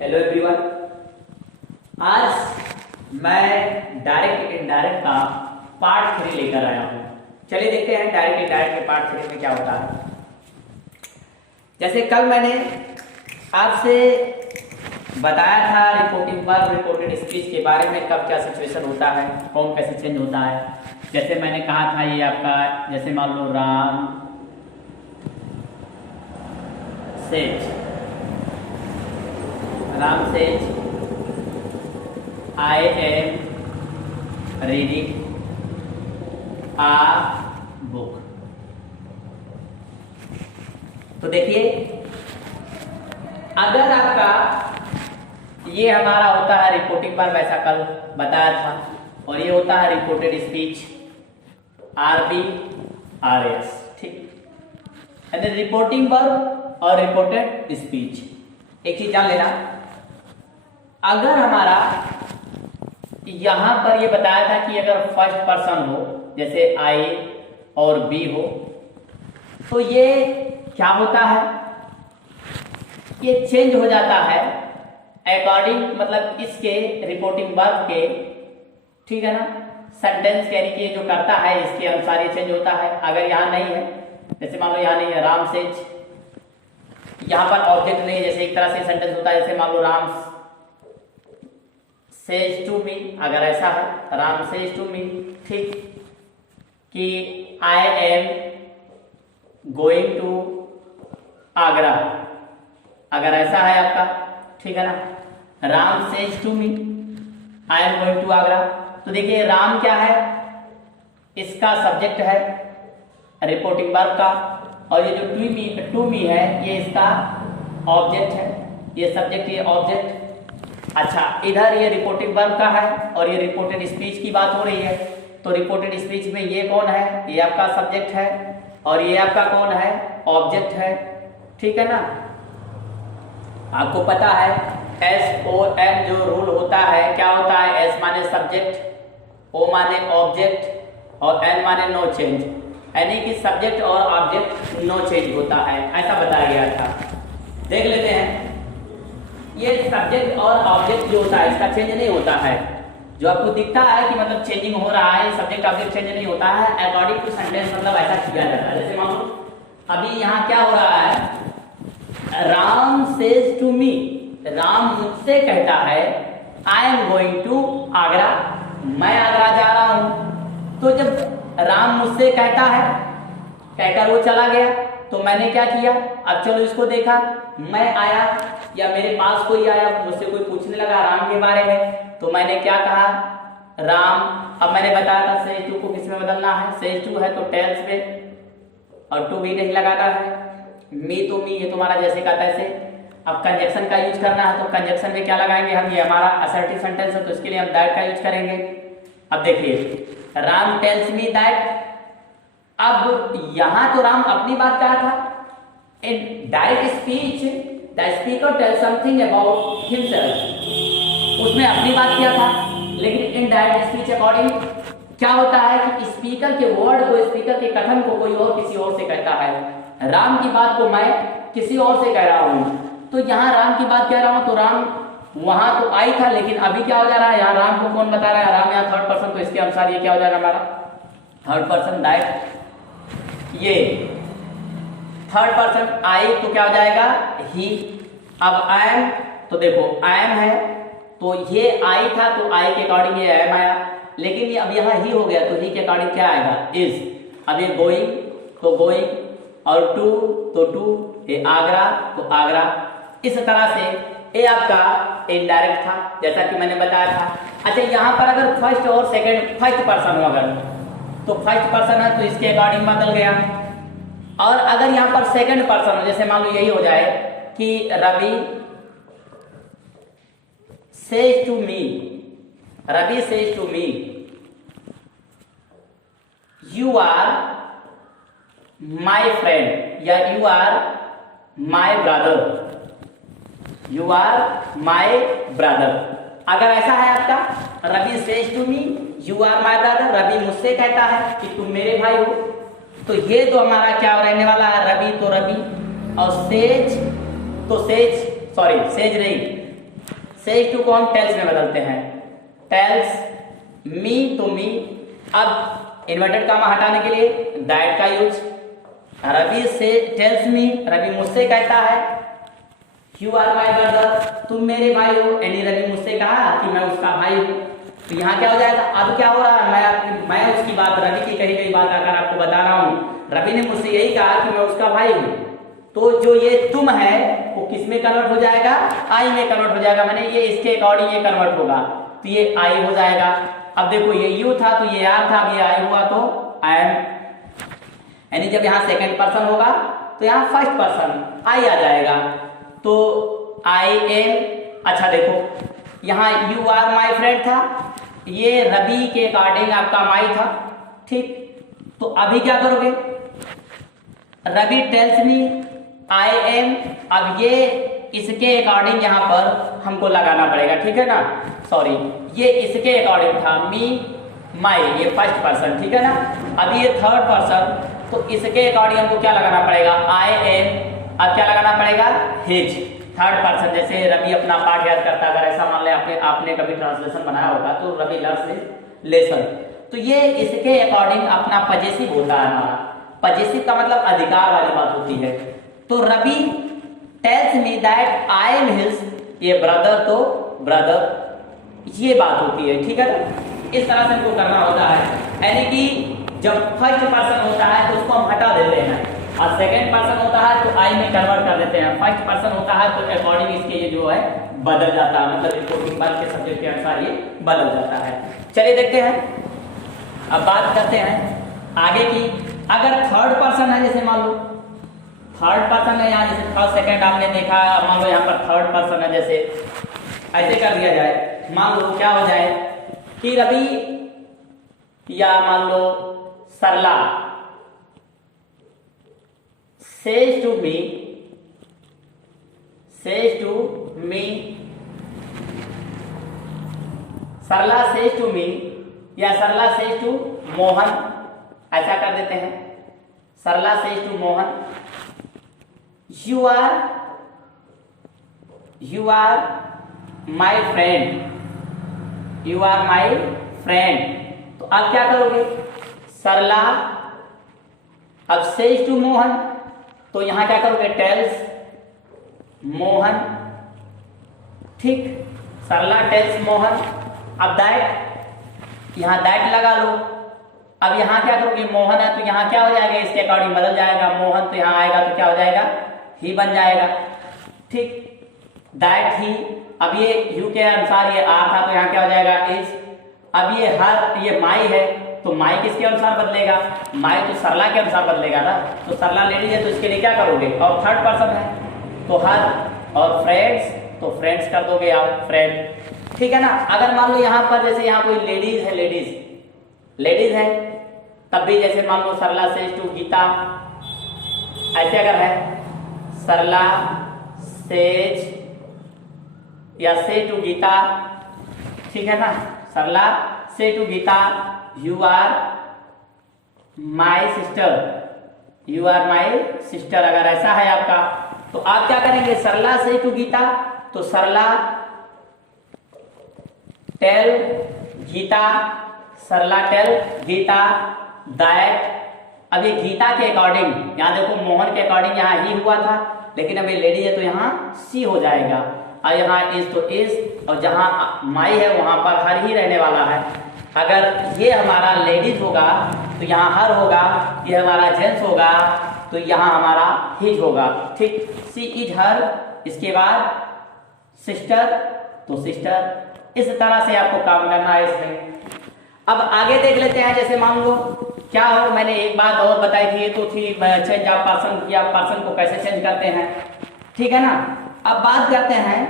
Hello everyone. आज मैं direct indirect का पार्ट 3 लेकर आया हूँ। चलिए देखते हैं डायरेक्ट इनडायरेक्ट के पार्ट 3 में क्या होता है। जैसे कल मैंने आपसे बताया था रिपोर्टिंग वर्ब रिपोर्टेड स्पीच के बारे में, कब क्या सिचुएशन होता है, फॉर्म कैसे चेंज होता है। जैसे मैंने कहा था ये आपका, जैसे मान लो Ram says I am reading a book। तो देखिए, अगर आपका ये हमारा होता है रिपोर्टिंग वर्ब, ऐसा कल बताया था, और ये होता है रिपोर्टेड स्पीच RB RS, ठीक। यानी रिपोर्टिंग वर्ब और रिपोर्टेड स्पीच। एक चीज जान लेना, अगर हमारा यहां पर ये बताया था कि अगर फर्स्ट पर्सन हो, जैसे I और B हो, तो ये क्या होता है, ये चेंज हो जाता है अकॉर्डिंग, मतलब इसके रिपोर्टिंग वर्ब के, ठीक है ना। सेंटेंस कैरी के जो करता है इसके अनुसार ये चेंज होता है। अगर यहां नहीं है, जैसे मान लो यहां नहीं है राम सेज, यहां पर ऑब्जेक्ट नहीं है, जैसे एक तरह से सेंटेंस होता है, जैसे मान लो राम सेज टू मी, अगर ऐसा है राम सेज टू मी, ठीक, कि I am going to Agra, अगर ऐसा है आपका, ठीक है ना। Ram says to me I am going to Agra, तो देखिए राम क्या है, इसका सब्जेक्ट है रिपोर्टिंग वर्ब का, और ये जो टू मी है ये इसका ऑब्जेक्ट है, ये सब्जेक्ट ये ऑब्जेक्ट। अच्छा, इधर ये रिपोर्टिंग वर्ब का है और ये रिपोर्टेड स्पीच की बात हो रही है, तो रिपोर्टेड स्पीच में ये कौन है, ये आपका सब्जेक्ट है, और ये आपका कौन है, ऑब्जेक्ट है, ठीक है ना। आपको पता है SON जो रूल होता है, क्या होता है, S माने सब्जेक्ट, O माने ऑब्जेक्ट और N माने नो चेंज, यानी कि सब्जेक्ट और ऑब्जेक्ट नो चेंज होता है, ऐसा बताया गया था। देख लेते हैं, ये सब्जेक्ट और ऑब्जेक्ट जो होता है इसका चेंज नहीं होता है। जो आपको दिखता है कि मतलब चेंजिंग हो रहा है, सब्जेक्ट ऑब्जेक्ट चेंज नहीं होता है, अकॉर्डिंग टू सेंटेंस, मतलब ऐसा किया जाता है। जैसे मान लो अभी यहाँ क्या हो रहा है, Ram says to me, Ram मुझसे कहता है I am going to Agra, मैं आगरा जा रहा हूं। तो जब राम मुझसे कहता है, कहकर वो चला गया, तो मैंने क्या किया, अब चलो इसको देखा, मैं आया या मेरे पास कोई आया, मुझसे कोई पूछने लगा राम के बारे में, तो मैंने क्या कहा, राम। अब मैंने बताया था सेज टू को किस में बदलना है, सेज टू है तो टेल्स में, और टू भी नहीं लगाना है, मी तो मी, ये तुम्हारा जैसे का तैसे। अब कंजक्शन का यूज करना है, तो कंजक्शन में क्या लगाएंगे हम, ये हमारा असर्टिव सेंटेंस है तो इसके लिए हम दैट का यूज करेंगे। अब देखिए, राम टेल्स मी दैट, अब यहां तो राम अपनी बात कहा था, in direct speech the speaker tell something about himself, उसमें अपनी बात किया था, लेकिन इन डायरेक्ट स्पीच अकॉर्डिंग क्या होता है कि स्पीकर के वर्ड को, स्पीकर के कथन को कोई और किसी और से कहता है। राम की बात को मैं किसी और से कह रहा हूं, तो यहाँ राम की बात कह रहा हूं, तो राम वहां तो आई था, लेकिन अभी क्या हो जा रहा है, यहाँ राम को कौन बता रहा है, राम यहाँ थर्ड पर्सन, तो इसके अनुसार ये क्या हो जा रहा है हमारा थर्ड पर्सन दैट, ये थर्ड पर्सन आई, तो क्या हो जाएगा ही। अब आई एम, तो देखो आई एम है, तो ये आई था तो आई के अकॉर्डिंग ये एम आया, लेकिन ये अब यहाँ ही हो गया, तो ही के अकॉर्डिंग क्या आएगा, इज। अब ये गोइंग तो गोइंग, और टू तो टू, ये आगरा तो आगरा। इस तरह से ये आपका इनडायरेक्ट था, जैसा कि मैंने बताया था। अच्छा, यहाँ पर अगर फर्स्ट और सेकंड, फर्स्ट पर्सन हो अगर, तो फर्स्ट पर्सन है तो इसके अकॉर्डिंग बदल गया, और अगर यहाँ पर सेकंड पर्सन हो, जैसे मान लो यही हो जाए कि Ravi says to me, Ravi says to me you are my friend, या you are my brother, you are my brother. अगर ऐसा है आपका, Ravi says to me you are my brother, Ravi मुझसे कहता है कि तुम मेरे भाई हो, तो ये तो हमारा क्या रहने वाला है, रवि तो रवि, और सेज तो सेज, सॉरी सेज नहीं, सेज टू को हम टेल्स में बदलते हैं, टेल्स मी टू मी। अब इन्वर्टेड कामा हटाने के लिए दैट का यूज, रवि से टेल्स मी, रवि मुझसे कहता है यू आर माई ब्रदर, तुम मेरे भाई हो, यानी रवि मुझसे कहा कि मैं उसका भाई हूँ। तो यहाँ क्या हो जाएगा, अब क्या हो रहा है, मैं उसकी बात, रवि की कही गई बात आकर आपको बता रहा हूँ। रवि ने मुझसे यही कहा कि मैं उसका भाई हूँ, तो जो ये तुम है वो किस में कन्वर्ट हो जाएगा, आई में कन्वर्ट हो जाएगा, मैंने ये इसके अकॉर्डिंग ये कन्वर्ट होगा, तो ये आई हो जाएगा। अब देखो ये यू था तो ये आर था, अब ये आई हुआ तो आई एम, यानी जब यहाँ सेकंड पर्सन होगा तो यहाँ फर्स्ट पर्सन आई आ जाएगा, तो आई एम। अच्छा देखो यहाँ यू आर माई फ्रेंड था, ये रवि के अकॉर्डिंग आपका माई था, ठीक। तो अभी क्या करोगे, Ravi tells me I am, अब ये इसके अकॉर्डिंग यहाँ पर हमको लगाना पड़ेगा, ठीक है ना, सॉरी ये इसके अकॉर्डिंग था, मी माई, ये फर्स्ट पर्सन, ठीक है ना। अब ये थर्ड पर्सन, तो इसके अकॉर्डिंग हमको क्या लगाना पड़ेगा, आई एम। अब क्या लगाना पड़ेगा, हिज, थर्ड पर्सन। जैसे रवि अपना पाठ याद करता, अगर ऐसा मान ले आपने कभी ट्रांसलेशन बनाया होगा तो रवि लर्न्स लेसन, तो ये इसके अकॉर्डिंग अपना पजेसिव होता है हमारा। पजेसिव का मतलब अधिकार वाली बात होती है। तो Ravi tells me that I am his, ये ब्रदर तो ब्रदर, ये बात होती है, ठीक है ना। इस तरह से हमको करना होता है, यानी कि जब फर्स्ट पर्सन होता है तो उसको हम हटा देते हैं, और सेकंड पर्सन होता है तो आई में कन्वर्ट कर देते हैं, फर्स्ट पर्सन होता है तो अकॉर्डिंग इसके ये जो है बदल जाता है, मतलब इसको टिम्बल के सब्जेक्ट के अनुसार ये बदल जाता है। चलिए देखते हैं, अब बात करते हैं आगे की। अगर थर्ड पर्सन है, जैसे मान लो थर्ड पर्सन है, यहाँ जैसे फर्स्ट सेकंड आपने देखा, मान लो यहाँ पर थर्ड पर्सन है, जैसे ऐसे कर दिया जाए, मान लो क्या हो जाए कि रवि या मान लो सरला says to me, Sarla says to me या सरला says to मोहन, ऐसा कर देते हैं, सरला says to Mohan you are my friend, तो अब क्या करोगे, सरला अब says to मोहन, तो यहां क्या करोगे, टेल्स मोहन, ठीक, सरला टेल्स मोहन। अब दैट, यहां दैट लगा लो। अब यहां क्या करोगे, मोहन है तो यहां क्या हो जाएगा, इसके अकॉर्डिंग बदल जाएगा, मोहन तो यहां आएगा तो क्या हो जाएगा, ही बन जाएगा, ठीक, दैट ही। अब ये यू के अनुसार ये आर था तो यहाँ क्या हो जाएगा, इज। अब ये हर, ये माई है तो माई किसके अनुसार बदलेगा, माई तो सरला के अनुसार बदलेगा ना, तो सरला लेडीज है तो इसके लिए क्या करोगे, और थर्ड पर्सन है तो हर, और फ्रेंड्स तो फ्रेंड्स कर दोगे आप, फ्रेंड, ठीक है ना। अगर मान लो यहाँ पर जैसे यहाँ कोई लेडीज है, लेडीज है, तब भी जैसे मान लो सरला सेज टू गीता, ऐसे अगर है सरला सेज या से टू गीता, ठीक है ना, सरला से to Geeta, you are my sister, अगर ऐसा है आपका तो आप क्या करेंगे, सरला से टू गीता, तो Sarla tell Geeta, Sarla tell Geeta that. अब ये गीता के अकॉर्डिंग, यहाँ देखो मोहन के अकॉर्डिंग यहाँ ही हुआ था, लेकिन अब ये लेडी है तो यहाँ सी हो जाएगा, और यहाँ इज तो इज, और जहाँ माई है वहां पर हर ही रहने वाला है। अगर ये हमारा लेडीज होगा तो यहाँ हर होगा, ये हमारा जेंट्स होगा तो यहाँ हमारा हिज होगा, ठीक, सी इज हर, इसके बाद सिस्टर तो सिस्टर। इस तरह से आपको काम करना है इसमें। अब आगे देख लेते हैं, जैसे मान लो क्या हो, मैंने एक बात और बताई थी, ये तो थी चेंज ऑफ पर्सन, या पर्सन को कैसे चेंज करते हैं, ठीक है ना। अब बात करते हैं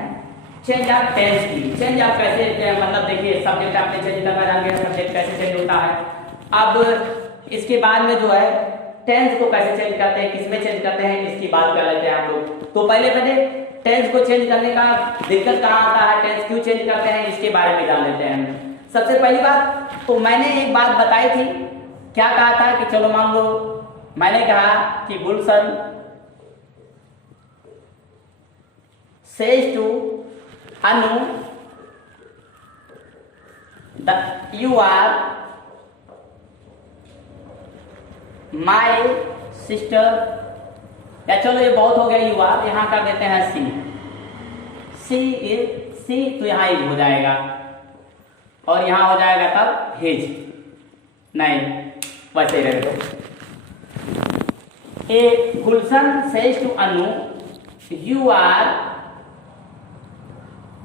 चेंज ऑफ टेंस की। चेंज ऑफ कैसे, मतलब देखिए सब्जेक्ट आपने चेंज करना जान गया, सब्जेक्ट कैसे चेंज होता है। अब इसके बाद में जो है टेंस को कैसे चेंज करते हैं, किसमें चेंज करते हैं, इसकी बात कर लेते हैं हम लोग। तो पहले टेंस को चेंज करने का दिक्कत कहाँ आता है, टेंस क्यों चेंज करते हैं, इसके बारे में जान लेते हैं। सबसे पहली बात तो मैंने एक बात बताई थी, क्या कहा था कि चलो मान लो मैंने कहा कि Gulshan says to Anu you are my sister, या चलो ये बहुत हो गया, यू आर, यहां कर देते हैं सी, सी तो यहां इज हो जाएगा और यहां हो जाएगा तब हिज, नहीं वैसे रहे दो। ए Gulshan says to Anu you are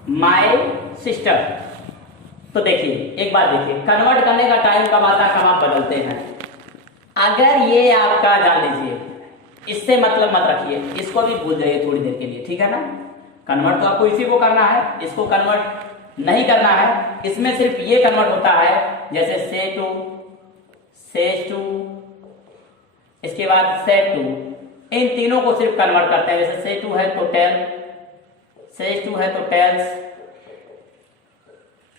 my sister. तो देखिए एक बात देखिए, कन्वर्ट करने का टाइम कब आता है, कब आप बदलते हैं। अगर ये आपका जान लीजिए, इससे मतलब मत रखिए, इसको भी भूल जाइए थोड़ी देर के लिए, ठीक है ना। कन्वर्ट तो आपको इसी को करना है, इसको कन्वर्ट नहीं करना है। इसमें सिर्फ ये कन्वर्ट होता है, जैसे से टू, सेज टू, इसके बाद सेड टू, इन तीनों को सिर्फ कन्वर्ट करते हैं। जैसे से टू है तो टेल, सेज टू है तो टेल्स,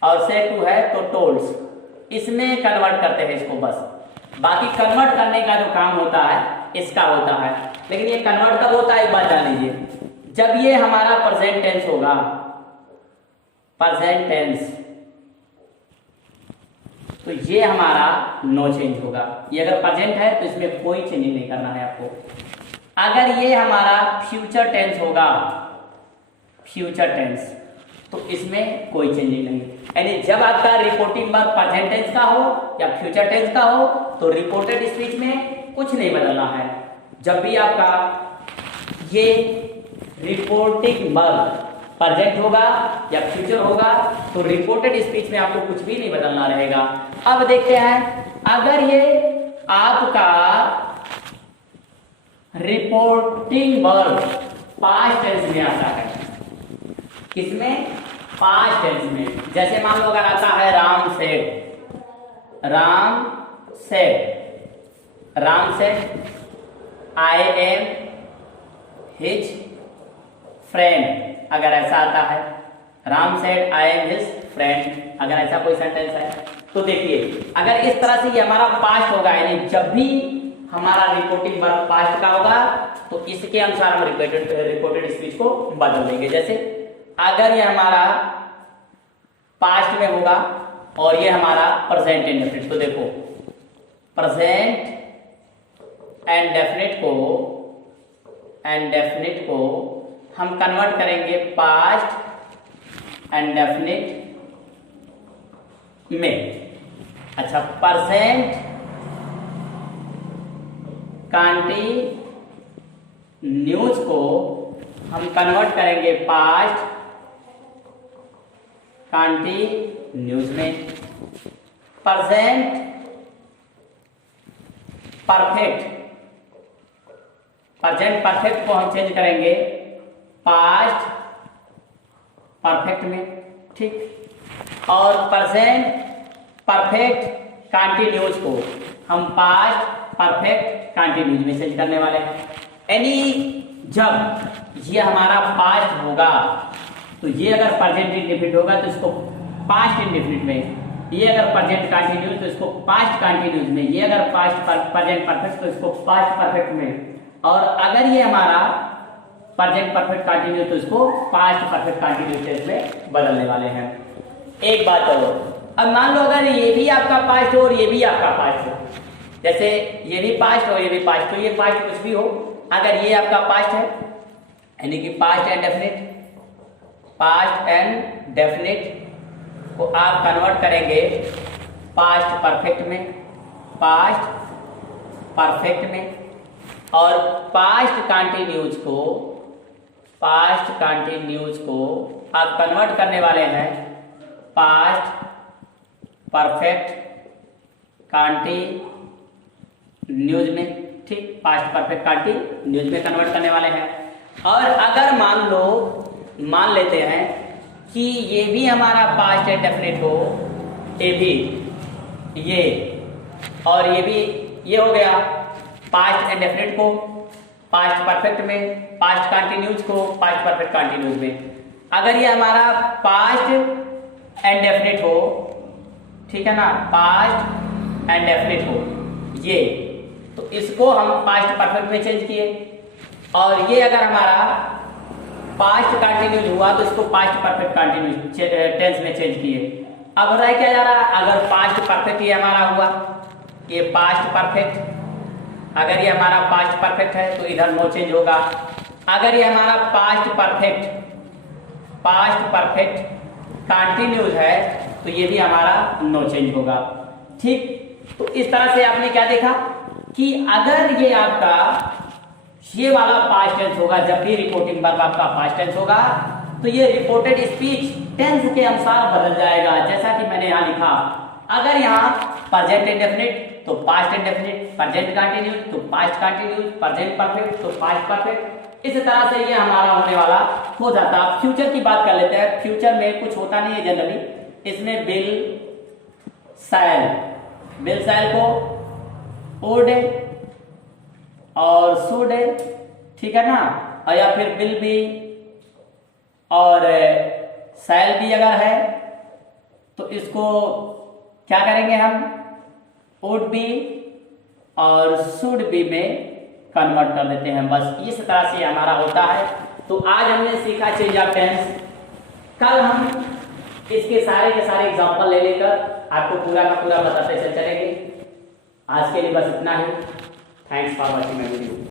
और से टू है तो टोल्स, इसमें कन्वर्ट करते हैं इसको बस। बाकी कन्वर्ट करने का जो काम होता है इसका होता है। लेकिन ये कन्वर्ट कब होता है एक बात जान लीजिए, जब ये हमारा प्रेजेंट टेंस होगा, प्रेजेंट टेंस, तो ये हमारा नो चेंज होगा। ये अगर प्रेजेंट है तो इसमें कोई चेंजिंग नहीं करना है आपको। अगर ये हमारा फ्यूचर टेंस होगा, फ्यूचर टेंस, तो इसमें कोई चेंजिंग नहीं। यानी जब आपका रिपोर्टिंग वर्ब प्रेजेंट टेंस का हो या फ्यूचर टेंस का हो तो रिपोर्टेड स्पीच में कुछ नहीं बदलना है। जब भी आपका ये रिपोर्टिंग वर्ब प्रेजेंट होगा या फ्यूचर होगा तो रिपोर्टेड स्पीच में आपको कुछ भी नहीं बदलना रहेगा। अब देखते हैं, अगर ये आपका रिपोर्टिंग वर्ब पास्ट टेंस में आता है, किसमें, पास्ट टेंस में, जैसे मान लो अगर आता है Ram said, Ram said, Ram said I am his friend, अगर ऐसा आता है, Ram said I am his friend, अगर ऐसा कोई सेंटेंस है तो देखिए अगर इस तरह से ये हमारा पास्ट होगा, यानी जब भी हमारा रिपोर्टिंग वर्ब पास्ट का होगा तो इसके अनुसार हम रिपोर्टेड स्पीच को बदल देंगे। जैसे अगर ये हमारा पास्ट में होगा और ये हमारा प्रेजेंट इंडेफिनिट, तो देखो प्रेजेंट इंडेफिनिट को हम कन्वर्ट करेंगे पास्ट इंडेफिनिट में। अच्छा, प्रेजेंट कंटीन्यूअस को हम कन्वर्ट करेंगे पास्ट कंटीन्यूअस में। प्रेजेंट परफेक्ट को हम चेंज करेंगे पास्ट परफेक्ट में, ठीक। और प्रेजेंट परफेक्ट कंटीन्यूअस को हम पास्ट परफेक्ट कंटीन्यूअस में चेंज करने वाले हैं। यानी जब ये हमारा पास्ट होगा तो ये अगर प्रेजेंट इंडेफिनिट होगा तो इसको पास्ट इंडेफिनिट में, ये अगर प्रेजेंट कंटीन्यूअस तो इसको पास्ट कंटीन्यूअस में, ये अगर पास्ट प्रेजेंट परफेक्ट तो इसको पास्ट परफेक्ट में, और अगर ये हमारा प्रेजेंट परफेक्ट कंटीन्यूअस तो इसको पास्ट परफेक्ट कंटीन्यूअस टेंस में बदलने वाले हैं। एक बात और, अब मान लो अगर ये भी आपका पास्ट हो और ये भी आपका पास्ट हो, जैसे ये भी पास्ट और ये भी पास्ट, तो ये पास्ट कुछ भी हो, अगर ये आपका पास्ट है यानी कि पास्ट एंड डेफिनेट को आप कन्वर्ट करेंगे पास्ट परफेक्ट में, और पास्ट कंटीन्यूअस को आप कन्वर्ट करने वाले हैं पास्ट परफेक्ट कंटीन्यूअस में, ठीक। पास्ट परफेक्ट कंटीन्यूअस में कन्वर्ट करने वाले हैं। और अगर मान लेते हैं कि ये भी हमारा पास्ट इंडेफिनिट हो, ये भी ये, और ये भी ये हो गया पास्ट इंडेफिनिट को पास्ट परफेक्ट में, पास्ट कंटीन्यूअस को पास्ट परफेक्ट कंटीन्यूअस में। अगर ये हमारा पास्ट इंडेफिनिट हो, ठीक है ना, पास्ट इंडेफिनिट हो ये, तो इसको हम पास्ट परफेक्ट में चेंज किए। और ये अगर हमारा पास्ट कंटिन्यूज हुआ तो इसको पास्ट परफेक्ट कंटिन्यूज टेंस में चेंज किए। अब हो रहा है क्या जा रहा है, अगर पास्ट परफेक्ट ये हमारा हुआ, ये पास्ट परफेक्ट, अगर ये हमारा पास्ट परफेक्ट है तो इधर नो चेंज होगा। अगर ये हमारा पास्ट परफेक्ट कंटिन्यूज है तो ये भी हमारा नो चेंज होगा। ठीक, तो इस तरह से आपने क्या देखा कि अगर ये आपका ये वाला पास्ट टेंस होगा, जब भी रिपोर्टिंग वर्ब आपका पास्ट टेंस होगा तो ये रिपोर्टेड स्पीच टेंस के अनुसार बदल जाएगा। जैसा कि मैंने यहां लिखा, अगर यहां प्रेजेंट इंडेफिनिट तो पास्ट इंडेफिनिट, प्रेजेंट कंटिन्यूस तो पास्ट कंटिन्यूस, प्रेजेंट परफेक्ट तो पास्ट परफेक्ट। इस तरह से ये हमारा होने वाला हो जाता। फ्यूचर की बात कर लेते हैं। फ्यूचर में कुछ होता नहीं है जनरली, इसमें बिल सैल को ओड और शुड, ठीक है ना, और या फिर बिल भी और सैल भी अगर है तो इसको क्या करेंगे हम, वुड बी और शुड बी में कन्वर्ट कर देते हैं। बस इस तरह से हमारा होता है। तो आज हमने सीखा चेंज ऑफ टेंस। कल हम इसके सारे के सारे एग्जांपल ले लेकर आपको पूरा का पूरा बताते चलेंगे। आज के लिए बस इतना ही। Thanks for watching my video.